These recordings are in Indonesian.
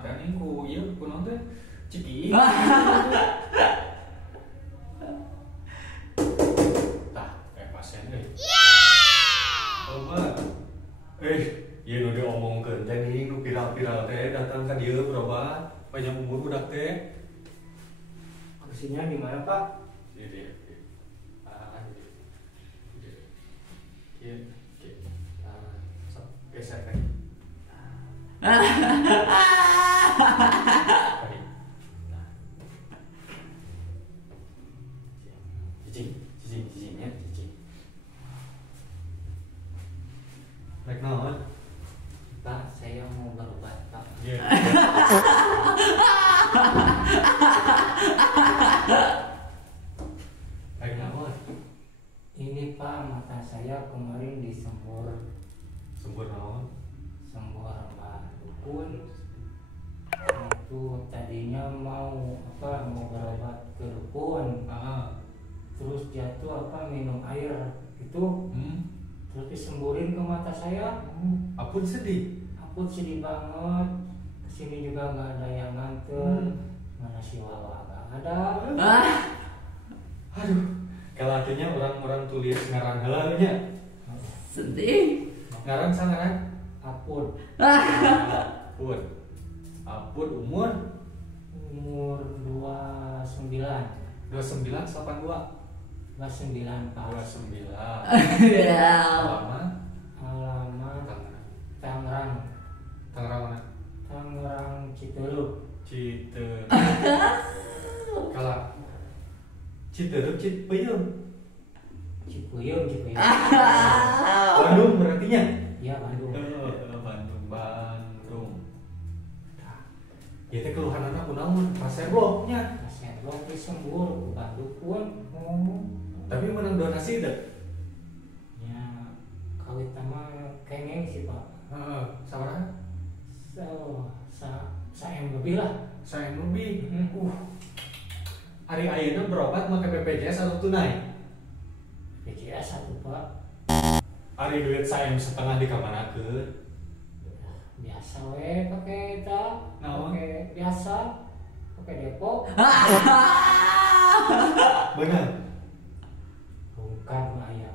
teh nih ku ieu kunaon teh ciki. Tah, pasien euy. Berobat. Ieu nu diomongkeun teh nih nu viral-viral teh datang ka dieu berobat. Panjang umur budak teh. Kursinya di mana, Pak? Jadi. Iya. Geser kan. Cicing ya, cicing. Rek naon? Pak, saya mau berobat, Pak. Iya. Rek naon? Ini Pak, mata saya kemarin disembur. Sembur naon? Sembur Mbak Dukun. Itu tadinya mau berobat ke dukun. Terus jatuh minum air itu. Terus disemburin ke mata saya. Apun sedih. Aku sedih banget. Kesini juga nggak ada yang nganter. Mana si Wawa nggak ada. Aduh, kalau akhirnya orang-orang tulis ngaran heula nya. Sedih. Ngaran sangaran? Apun. Apun umur Umur 29. 29 82. 29 Pak. 29. Ya. Alamat Alamat Tangerang. Tangerang mana? Tangerang Cituluk. Kalau Citeureuk Cipeyung. Cipuyung. Bandung berartinya? Iya Bandung. Bandung. Ya teh keluhanana kunaon? Pasebloknya. Saya belum disembur bukan dukun. Tapi menang donasi deh. Ya kawit nama kengeng sih Pak. Sabaraha? Saya lebih lah. Saya lebih. Hari ayeuna berobat make BPJS atau tunai? BPJS satu Pak. Hari duit saya setengah dikamanakeun. Biasa we pakai eta. Naon? Pakai biasa. Pakai depo. Bener. Bukan ayam.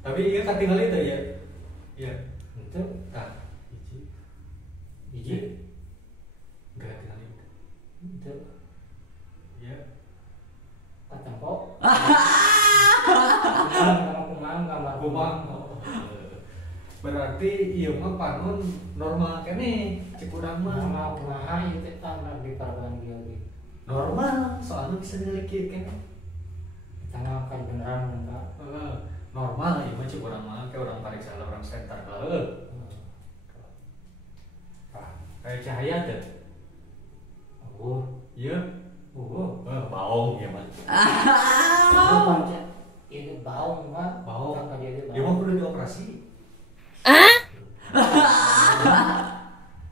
Tapi iya katinggal itu ya. Iya. Itu Tah, biji. enggak katinggal itu. Itu Iya. katempo. Kumang gambar Kumang. Berarti iya mah panon normal kene cek urang mah. Nama kumaha ieu teh tanggal di perban dia ge. Normal, soalnya bisa niliki kene. Tanggal kan beneran enggak. Normal ya mah cek urang mah kayak orang pariksa orang sebentar heeh. Kayak cahaya teh. Oh, Iya. Baong ya mah. panjat. Ini bau enggak? Baong. Apa dia Dia mah kudu dioperasi.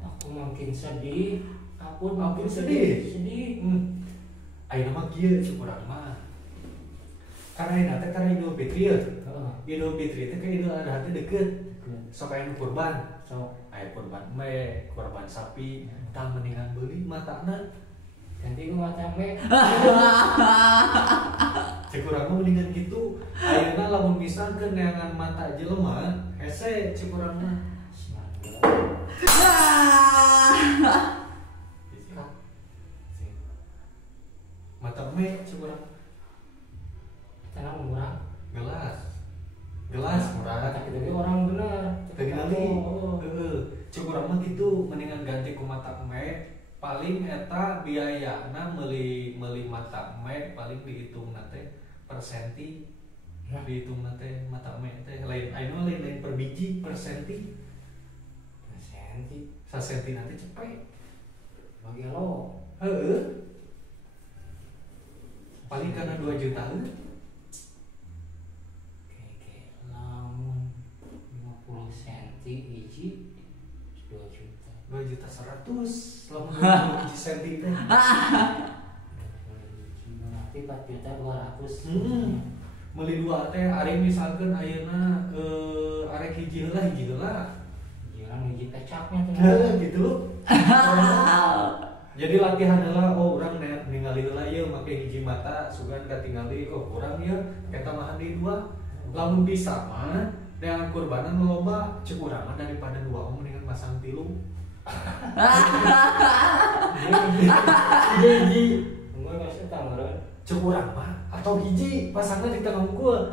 Aku makin sedih. Aku Makin makin sedih? sedih. Ayeuna mah kieu cek urang mah. Karena ayeuna teh karena Idul Fitri ya. Idul Fitri teh ka Idul Adha teh deukeut. Sok aya nu kurban. So, Aya kurban embe, kurban sapi, tah mendingan beuli matana. ganti gua mata me. Cek urang mah mendingan kitu. Ayeuna lamun misalkeun neangan mata jelema, hese cek urang mah. Mata me cek urang. Tenang murah. Gelas murah. Kata kita ge orang bener. Kegali. Cek urang mah kitu mendingan ganti ku mata me. Paling eta biayana meuli mata me paling dihitung teh per senti. Dihitung teh mata me teh lain ayeuna lain per biji per senti. Senti. Sasenti nanti cepet. Bagi lo. Paling karena 2 juta Kayak lamun 50 senti hiji 2 juta. 2 juta 100 lamun 20 biji senti teh. Berarti 4 juta 200. Meuli 2 teh ari misalkeun ayeuna arek hiji heula. Iya Bilang hiji pecaknya tuh. Gitu loh. Jadi latihan lah, oh orang ningali heula ieu make hiji mata sugan katingali, oh urang ieu eta mah di dua. Lamun bisa mah dengan kurbanan lomba cek urang mah daripada dua mendingan pasang 3. Hiji. Enggak masih tanggaran. Cek urang mah atau hiji pasangna di tengah unggul.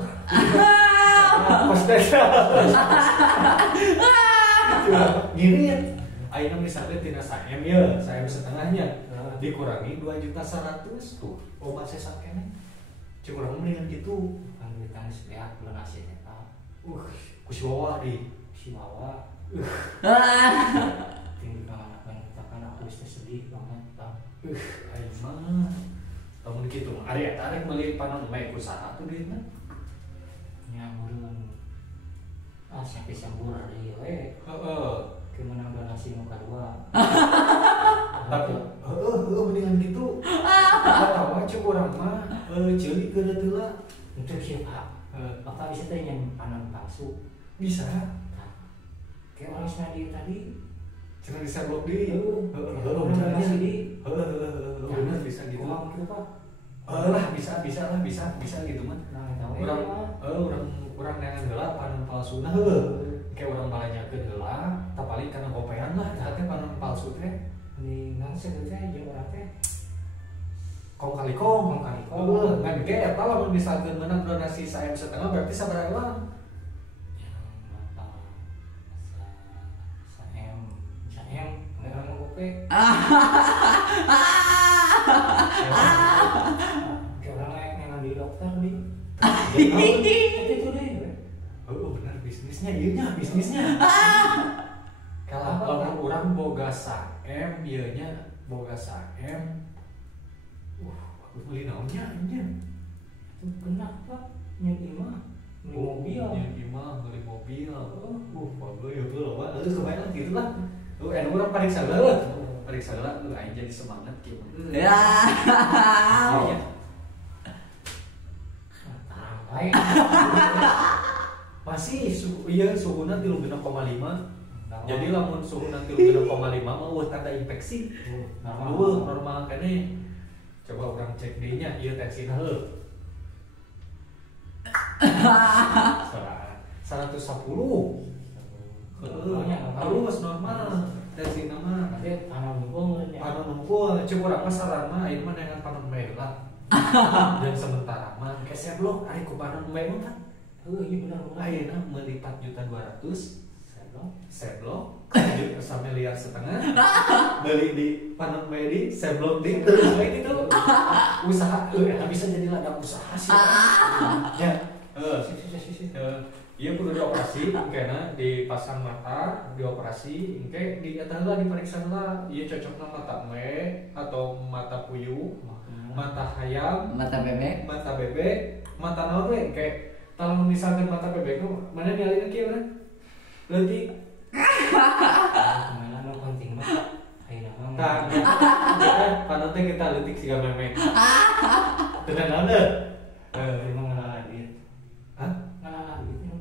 Pas desa. Gini ya. Ayeuna misalnya tina saem ya, saem setengahnya dikurangi 2.100.000 tuh. Loba sesa keneh. Cek urang mendingan gitu. Kan kita sebeak bulan asih eta. Ku si Wawa di Si Wawa. Tinggal kan aku sedih banget bang. Aing mah lamun kitu mah ari eta rek meuli panon bae ku saha tuh dieu mah. Nya urang sakit sambur deui we. Heeh. Kemenang donasi nu kadua. Tapi mendingan gitu. Tahu cek urang mah ceuli ke teu lah. Untuk siapa? Apa bisa tanya panon palsu? Bisa. Kayak orang Isnadi tadi. Cuma bisa blok di. Bener sih. Bener bisa gitu. Ngomong gitu pak. Lah bisa gitu mah. Nah tahu Urang neangan heula panon palsuna kayak urang balanyakeun heula paling karena gopean lah eta teh panon palsu teh mendingan sebutnya jeung urang teh kong kali kong ngan ge eta lamun misalkeun menang donasi saem setengah berarti sabaraha elang saem ngan gope kayak urang neangan di dokter di itu deh. Oh benar bisnisnya kalau orang boga saem ieunya boga saem bagus beli naonnya nya itu benar pak nyewa mobil beli mobil bagus ya tuh loh pak kebayang gitu lah orang paling sagala aing jadi semangat kieu Ya. masih suhuna 36,5. Jadi lamun suhuna 36,5 mah tanda infeksi. Normal kene. Coba orang cek D-nya ieu tensina heuh. 110. Halus normal. Tensina mah tapi panon nunggu cek urang mah saran mah ayeuna mah dengan panon bae lah. Dan sementara mah ke seblok ari ku panon bae mah kan. Iya benar. Ayeuna meuli 4.200.000 seblok sampai miliar setengah beli di panon bae di seblok di terus bae gitu. Usaha eta bisa jadi ladang usaha sih. Ya. Iya kudu dioperasi engkena dipasang mata, dioperasi engke di eta heula diperiksa heula ieu cocokna mata me atau mata puyuh, mata hayam, Mata bebek. mata naon we engke kalau misalkan mata bebek itu mana nyalina kieu kan? Leutik. Mana nu penting mah ayeuna mah. Tah, kan panon teh kita leutik siga meme. Tenan ada. Emang ngalahin duit. Hah? Ngalahin duit.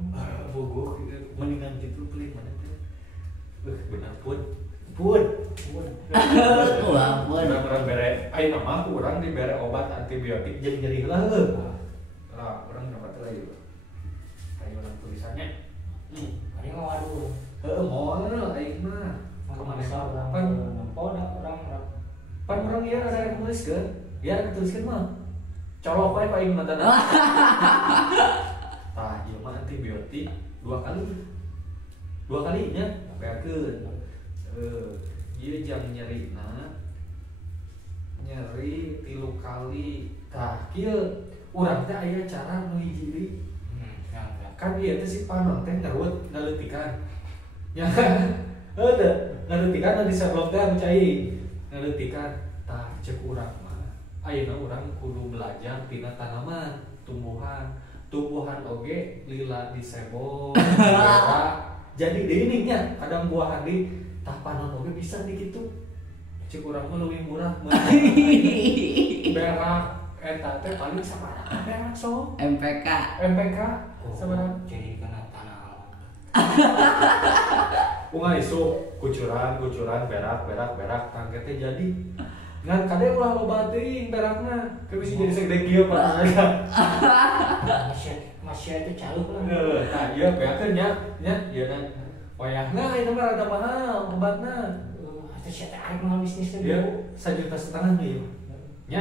Bogo mendingan gitu beli mana teh. Benar pun. Orang bere ayeuna mah urang dibere obat antibiotik jeung nyeri heula heuh. Urang dapat lagi. Ayo urang tulisannya. Ari mah waduh. Moal aing mah. Kemana pan poda orang. Pan urang ieu ada nuliskeun. Ya tuliskeun mah. Colok wae paling mata. Tah, ieu mah antibiotik 2 kalinya beakeun. Ieu jang nyerina. Nyeri 3 kali. Tah, kieu urang teh aya cara nu hiji deui. Kan ieu teh si panon teh ngarut ngaleutikan. Ya. Heuh, ngaleutikan di seblok teh anu cai. Ngaleutikan tah cek urang mah. Ayeuna urang kudu belajar tina tanaman, tumbuhan oge lila di sebol. Jadi deuningnya kadang buahan di tah panon oge bisa di kitu. Cek urang mah leuwih murah berak eta teh paling sabaraha berak sok? MPK. Sabaraha? Jadi kena tanah. Bunga isuk kucuran berak tangketnya jadi ngan kadang ulah loba teuing berakna ke bisa jadi segede kieu Pak. Masih itu caluk lah. Nah iya beakeun nya ieu na wayahna ieu mah rada mahal obatna. Atuh sia teh arek mahal bisnis teh. Ieu 1,5 juta ieu. Nya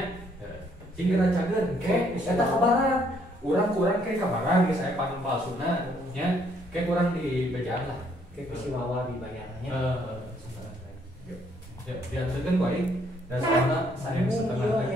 cing geracageun ke eta kabaran. Urang-urang ke kabaran geus aya panon palsuna nya ke kurang dibejaan lah. Ke si wawa dibayarnya. Ya diantarkan baik dan sana saya setengah